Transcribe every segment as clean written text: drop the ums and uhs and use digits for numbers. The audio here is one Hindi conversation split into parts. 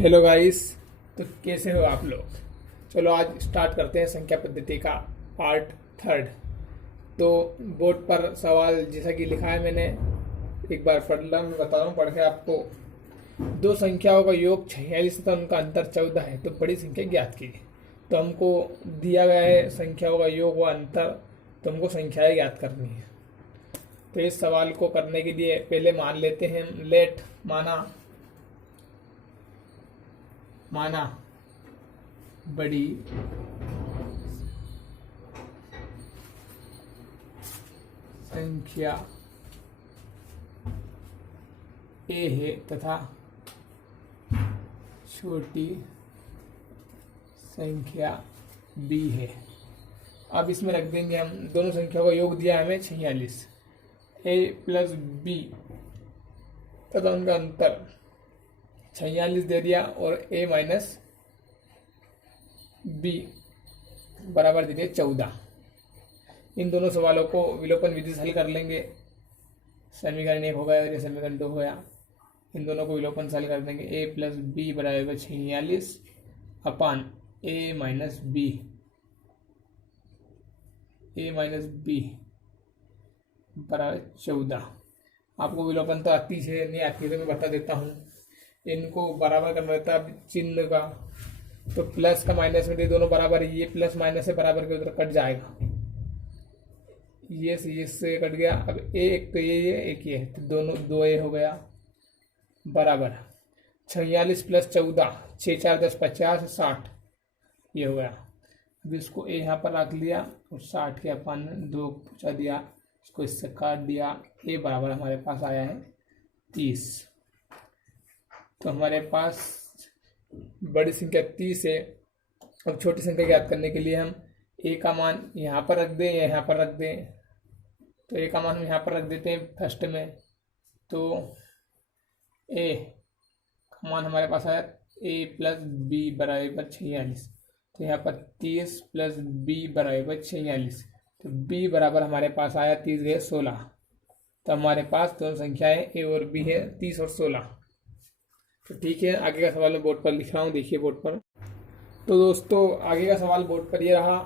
Hello guys. तो कैसे हो आप लोग। चलो आज स्टार्ट करते हैं संख्या पद्धति का पार्ट थर्ड। तो बोर्ड पर सवाल जैसा कि लिखा है मैंने एक बार पढ़ ला, मैं बता रहा हूँ पढ़ के आपको। दो संख्याओं का योग 46 तथा उनका अंतर 14 है, तो बड़ी संख्या ज्ञात कीजिए। तो हमको दिया गया है संख्याओं का योग व अंतर, तो हमको संख्याएं ज्ञात करनी है। तो इस सवाल को करने के लिए पहले मान लेते हैं लेट माना बड़ी संख्या ए है तथा छोटी संख्या बी है। अब इसमें रख देंगे हम दोनों संख्याओं का योग दिया हमें 46, ए प्लस बी तथा उनका अंतर 46 दे दिया और ए माइनस बी बराबर दे दिया 14। इन दोनों सवालों को विलोपन विधि से हल कर लेंगे। समीकरण 1 हो गया और ये समीकरण 2 हो गया। इन दोनों को विलोपन से हल कर देंगे। ए प्लस बी बराबर 46 अपान ए माइनस बी बराबर 14। आपको विलोपन तो आती है नहीं आती है तो मैं बता देता हूँ। इनको बराबर करना रहता है चिन्ह का, तो प्लस का माइनस में दे दोनों बराबर, ये प्लस माइनस से बराबर के उधर कट जाएगा, ये से कट गया। अब एक तो ये एक ये, तो दोनों 2a हो गया बराबर 46 प्लस 14, 6 4 10 50 60 ये हो गया। अब इसको ए यहाँ पर रख लिया और 60 के अपन 2 पूछा दिया, इसको इससे काट दिया। ए बराबर हमारे पास आया है 30। तो हमारे पास बड़ी संख्या 30 है। अब छोटी संख्या ज्ञात करने के लिए हम ए का मान यहाँ पर रख दें या यहाँ पर रख दें। तो ए का मान हम यहाँ पर रख देते हैं फर्स्ट में। तो ए का मान हमारे पास आया ए प्लस बी बराबर 46। तो यहाँ पर 30 प्लस बी बराबर 46। तो बी बराबर हमारे पास आया 30 गए 16। तो हमारे पास दोनों संख्याएं ए और बी है 30 और 16। तो ठीक है, आगे का सवाल मैं बोर्ड पर लिख रहा हूँ, देखिए बोर्ड पर। तो दोस्तों आगे का सवाल बोर्ड पर ये रहा,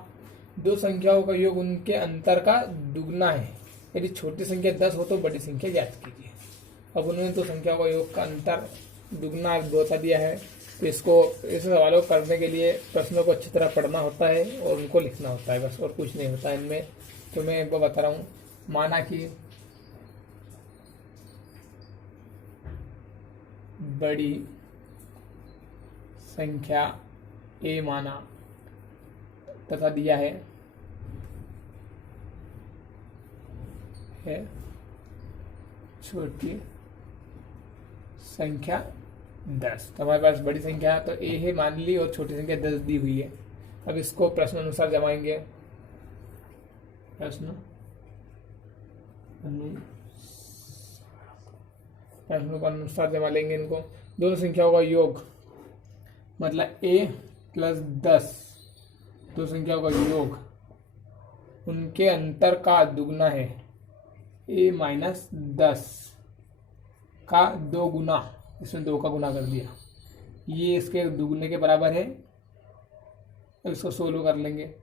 दो संख्याओं का योग उनके अंतर का दुगना है। यदि छोटी संख्या 10 हो तो बड़ी संख्या ज्ञात कीजिए। अब उन्होंने दो संख्याओं का योग का अंतर दुगना बता दिया है। तो इसको इस सवालों को करने के लिए प्रश्नों को अच्छी तरह पढ़ना होता है और उनको लिखना होता है, बस और कुछ नहीं होता इनमें। तो मैं एक बार बता रहा हूँ, माना कि बड़ी संख्या ए माना तथा दिया है छोटी संख्या 10। तो हमारे पास बड़ी संख्या है तो ए है मान ली और छोटी संख्या 10 दी हुई है। अब इसको प्रश्न अनुसार जमाएंगे। प्रश्न को अनुसार जमा लेंगे इनको। दोनों संख्याओं का योग मतलब a प्लस 10, दो संख्याओं का योग उनके अंतर का दुगना है। a माइनस 10 का 2 गुना, इसमें 2 का गुना कर दिया, ये इसके दुगने के बराबर है। अब इसको सोल्व कर लेंगे।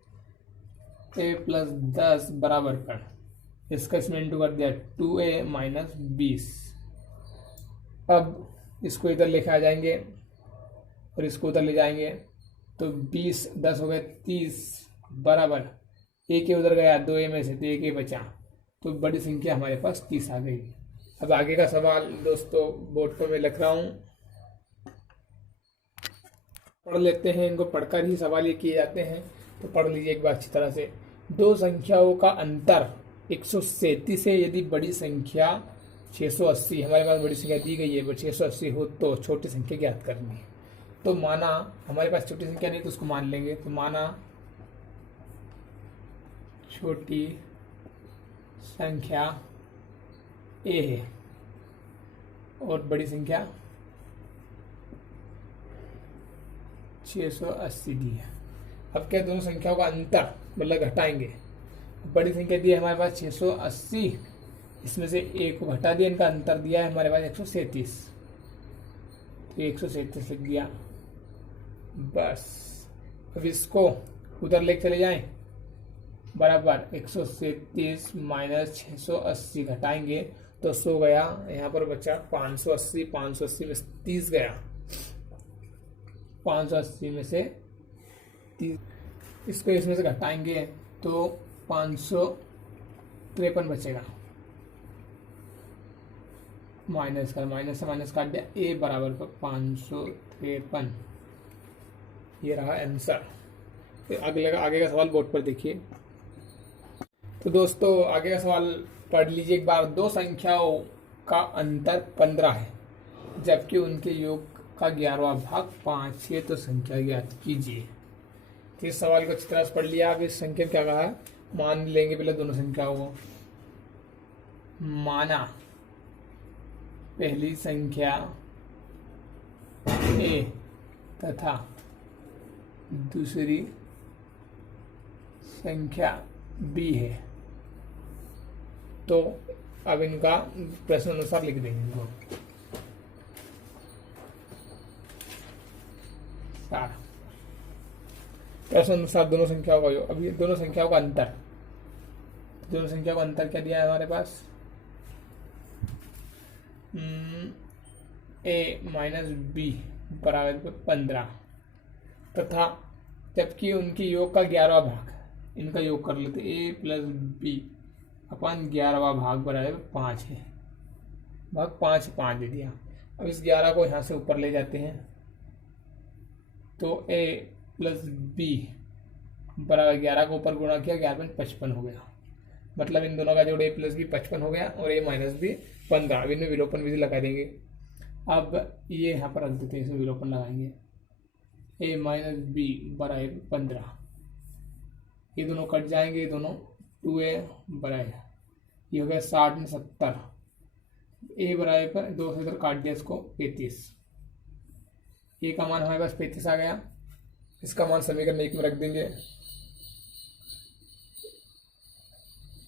a प्लस 10 बराबर कर इसका इसमें इंटू कर दिया 2a माइनस 20। अब इसको इधर लेके आ जाएंगे और इसको उधर ले जाएंगे। तो 20 10 हो गए 30 बराबर एक ही उधर गया 2a में से, तो एक ही बचा। तो बड़ी संख्या हमारे पास 30 आ गई। अब आगे का सवाल दोस्तों बोर्ड पर मैं लिख रहा हूँ, पढ़ लेते हैं। इनको पढ़कर ही सवाल ये किए जाते हैं, तो पढ़ लीजिए एक बार अच्छी तरह से। दो संख्याओं का अंतर 137 है यदि बड़ी संख्या 680, हमारे पास बड़ी संख्या दी गई है बट 680 हो तो छोटी संख्या ज्ञात करनी है। तो माना हमारे पास छोटी संख्या नहीं तो उसको मान लेंगे। तो माना छोटी संख्या ए है और बड़ी संख्या 680 दी है। अब क्या दोनों संख्याओं का अंतर मतलब घटाएंगे। बड़ी संख्या दी है हमारे पास 680, इसमें से एक को घटा दिया, इनका अंतर दिया है हमारे पास 137। तो 137 लिख दिया। बस अब इसको उधर लेके चले जाएं, बराबर 137 माइनस 680 घटाएंगे तो 100 गया, यहाँ पर बचा 580, 580 में से 30 गया, 580 में से 30, इसको इसमें से घटाएंगे तो 553 बचेगा। माइनस कर, माइनस से माइनस काट दिया, ए बराबर पर 553, ये रहा आंसर। आगे का सवाल बोर्ड पर देखिए। तो दोस्तों आगे का सवाल पढ़ लीजिए एक बार। दो संख्याओं का अंतर 15 है जबकि उनके योग का 11वां भाग 5 है, तो संख्या ज्ञात कीजिए। तो इस सवाल को अच्छी तरह से पढ़ लिया। अब इस संख्या में क्या कहा है, मान लेंगे पहले दोनों संख्याओं को। माना पहली संख्या ए तथा दूसरी संख्या बी है, तो अब इनका प्रश्न अनुसार लिख देंगे इनको। प्रश्न अनुसार दोनों संख्याओं का योग। अब ये दोनों संख्याओं का अंतर, दोनों संख्याओं का अंतर क्या दिया है हमारे पास, ए माइनस बी बराबर 15 तथा जबकि उनकी योग का 11वां भाग, इनका योग कर लेते, ए प्लस बी अपन 11वां भाग बराबर 5 है, भाग 5 5 दे दिया। अब इस 11 को यहाँ से ऊपर ले जाते हैं तो ए प्लस बी बराबर 11 को ऊपर गुणा किया, 11 में 55 हो गया। मतलब इन दोनों का जोड़ ए प्लस बी 55 हो गया और ए माइनस बी 15। अब इनमें विलोपन विधि लगा देंगे। अब ये यहाँ पर रख देते हैं, इसमें विलोपन लगाएंगे, ए माइनस बी बराबर 15, ये दोनों कट जाएंगे, ये दोनों 2a बराबर, ये हो गया 60 में 70, ए बराबर पर 2 से इधर काट दिया इसको 35, ए का मान हमारे पास 35 आ गया। इसका मान समीकरण 1 में रख देंगे,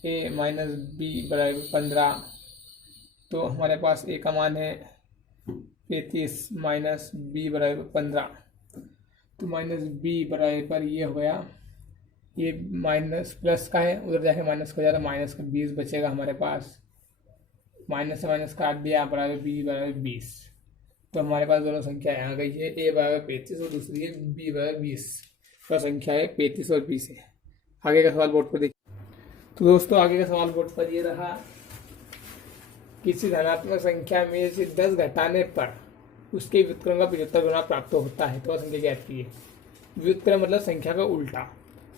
ए माइनस बी बराबर 15, तो हमारे पास ए का मान है 35 माइनस बी बराबर 15, तो माइनस बी बराबर पर ये हो गया, ये माइनस प्लस का है, उधर जाके माइनस हो जा रहा है, माइनस का 20 बचेगा हमारे पास, माइनस से माइनस काट दिया, बराबर बी बराबर 20। तो हमारे पास दोनों संख्या आ गई है, ए बराबर 35 और दूसरी है बी बराबर 20। तो संख्या है 35 और 20 है। आगे का सवाल बोर्ड पर देखिए। तो दोस्तों आगे का सवाल बोर्ड पर ये रहा, किसी धनात्मक संख्या में से 10 घटाने पर उसके व्युत्क्रम का 75 गुना प्राप्त होता है, तो संख्या ज्ञात कीजिए। व्युत्क्रम मतलब संख्या का उल्टा।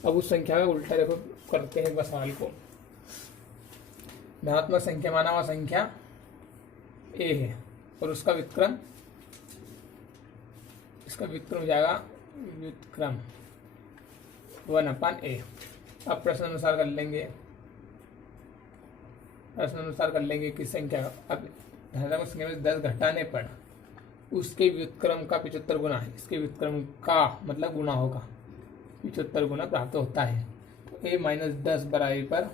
अब उस संख्या का उल्टा देखो करते हैं बस सवाल को। धनात्मक संख्या माना हुआ संख्या ए है और उसका व्युत्क्रम, इसका व्युत्क्रम हो जाएगा व्युत्क्रम 1/a। अब प्रश्न अनुसार कर लेंगे, प्रश्न अनुसार कर लेंगे किस संख्या का। अब धनात्मक संख्या में 10 घटाने पर उसके व्युत्क्रम का 75 गुना है, इसके व्युत्क्रम का मतलब गुना होगा, 75 गुना प्राप्त होता है। तो a माइनस 10 बराबर पर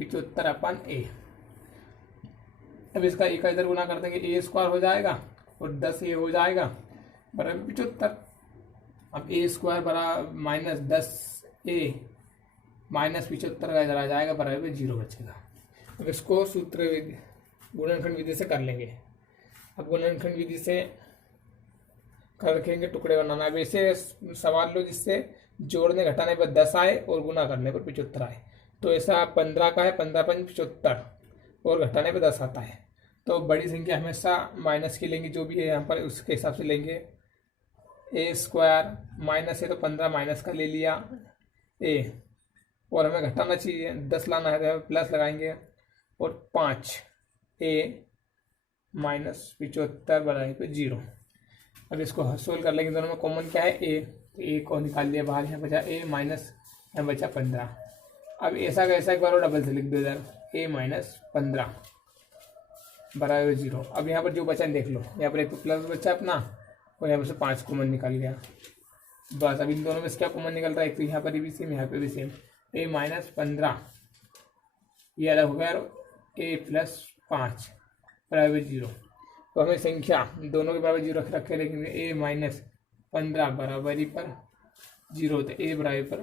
75/a। अब इसका ए का इधर गुना कर देंगे, ए स्क्वायर हो जाएगा और 10 ए हो जाएगा बराबर 75। अब ए स्क्वायर बराबर माइनस 10a माइनस 75 का इधर आ जाएगा, बराबर 0 बचेगा। अब इसको सूत्र गुणनखंड विधि से कर लेंगे। अब गुणनखंड विधि से कर रखेंगे, टुकड़े बनाना। अब ऐसे सवाल लो जिससे जोड़ने घटाने पर 10 आए और गुना करने पर 75 आए। तो ऐसा 15 का है, 15 5 75 और घटाने पर 10 आता है। तो बड़ी संख्या हमेशा माइनस की लेंगे, जो भी है यहाँ पर उसके हिसाब से लेंगे। ए स्क्वायर माइनस है तो 15 माइनस का ले लिया ए, और हमें घटाना चाहिए 10 लाना है तो प्लस लगाएंगे, और 5 ए माइनस 75 बराबर 0। अब इसको सोल्व कर लेंगे, दोनों में कॉमन क्या है ए, तो ए को निकाल दिया बाहर, यहाँ बचा ए माइनस, यहाँ बचा 15। अब ऐसा का ऐसा एक बार और डबल से लिख दो इधर, ए माइनस 15 बराबर 0। अब यहाँ पर जो बचा देख लो, यहाँ पर एक तो प्लस बचा अपना और यहाँ पर से 5 कॉमन निकल गया। बस अब इन दोनों में से क्या कॉमन निकल रहा है, एक तो यहाँ पर भी सेम, यहाँ पर भी सेम, ए माइनस 15 ये अलग हो गया, ए प्लस 5 बराबर 0। तो हमें संख्या दोनों के बराबर 0 रख के लिखेंगे a माइनस 15 बराबरी पर 0, तो a बराबर पर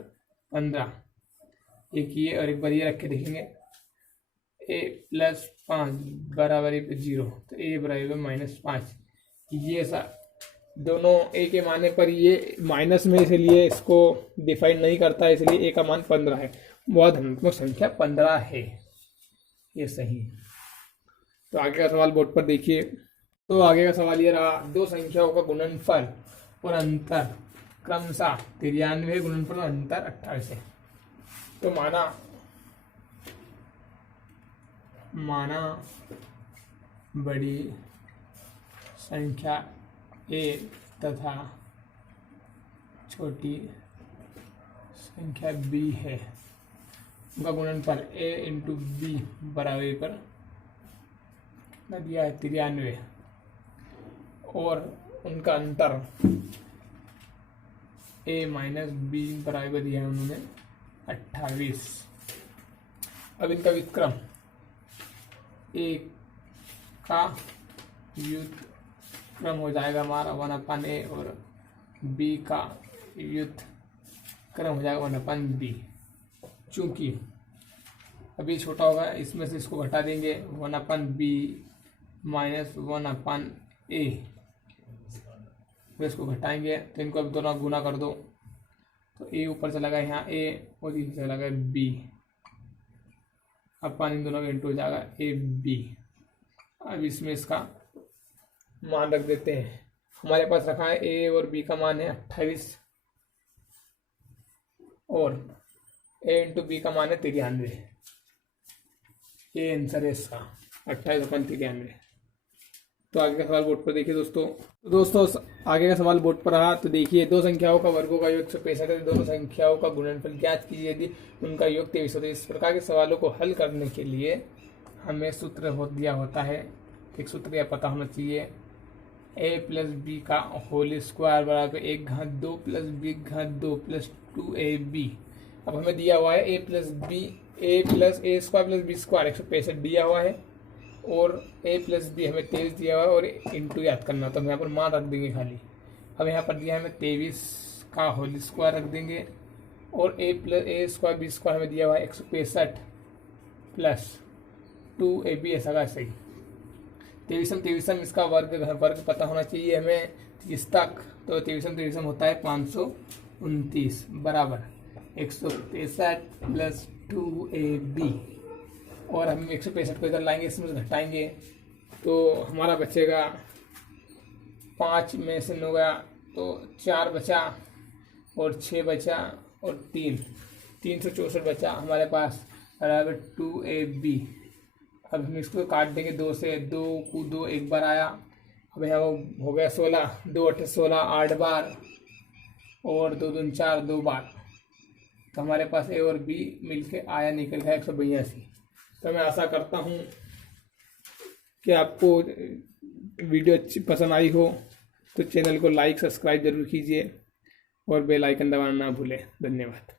15, एक ये और एक बार ये रख के देखेंगे a प्लस 5 बराबरी पर 0, तो a बराबर पर -5। ये सा दोनों a के माने पर ये माइनस में, इसलिए इसको डिफाइन नहीं करता है, इसलिए a का मान 15 है। बहुत धनात्मक संख्या 15 है, ये सही। तो आगे का सवाल बोर्ड पर देखिए। तो आगे का सवाल ये रहा, दो संख्याओं का गुणनफल और अंतर क्रमशः 93 गुणनफल और अंतर 28 है। तो माना बड़ी संख्या a तथा छोटी संख्या b है, उनका गुणनफल a इंटू बी बराबर पर कितना दिया है 93, और उनका अंतर a माइनस बी बराबर दिया है उन्होंने 28। अब इनका व्युत्क्रम a का व्युत्क्रम हो जाएगा हमारा 1/a, और b का व्युत्क्रम हो जाएगा 1/b। चूंकि अभी छोटा होगा, इसमें से इसको घटा देंगे 1/b माइनस 1/a, फिर इसको घटाएंगे तो इनको अब दोनों गुना कर दो, तो a ऊपर चला गया यहाँ a और नीचे चला गया b, अपन इन दोनों का इंटू हो जाएगा ab। अब इसमें इसका मान रख देते हैं, हमारे पास रखा है a और b का मान है 28, और a इंटू बी का मान है 93। ये आंसर है इसका 28/93। तो आगे का सवाल बोर्ड पर देखिए दोस्तों आगे का सवाल बोर्ड पर रहा। तो देखिए, दो संख्याओं का वर्गों का योग 165 है, दोनों संख्याओं का गुणनफल ज्ञात कीजिए यदि उनका योग 23 होता है। इस प्रकार के सवालों को हल करने के लिए हमें सूत्र दिया होता है, एक सूत्र यह पता होना चाहिए, a प्लस बी का होल स्क्वायर बराबर 1 घात 2 प्लस b घात 2 प्लस 2ab। अब हमें दिया हुआ है a plus a square plus b square 165 दिया हुआ है, और a प्लस बी हमें 23 दिया हुआ है, और इंटू याद करना, तो हम यहाँ पर मान रख देंगे खाली। अब यहाँ पर दिया है हमें 23 का होल स्क्वायर रख देंगे, और a स्क्वायर b स्क्वायर हमें दिया हुआ है 165 प्लस 2ab, ऐसा का सही। 23 इसका वर्ग पता होना चाहिए हमें 30 तक, तो 23 होता है 529 बराबर 165 प्लस 2ab, और हम 165 को इधर लाएंगे, इसमें से घटाएंगे तो हमारा बचेगा 5 में से 9 गया तो 4 बचा, और 6 बचा, और 364 बचा हमारे पास बराबर 2ab। अब हम इसको काट देंगे 2 से, 2 को 2 एक बार आया, अब यहाँ हो गया 16, 2 8 16 8 बार, और 2 दूनी 4 2 बार, तो हमारे पास a और b मिलके आया निकल गया 182। तो मैं आशा करता हूँ कि आपको वीडियो अच्छी पसंद आई हो, तो चैनल को लाइक सब्सक्राइब जरूर कीजिए, और बेल आइकन दबाना ना भूलें। धन्यवाद।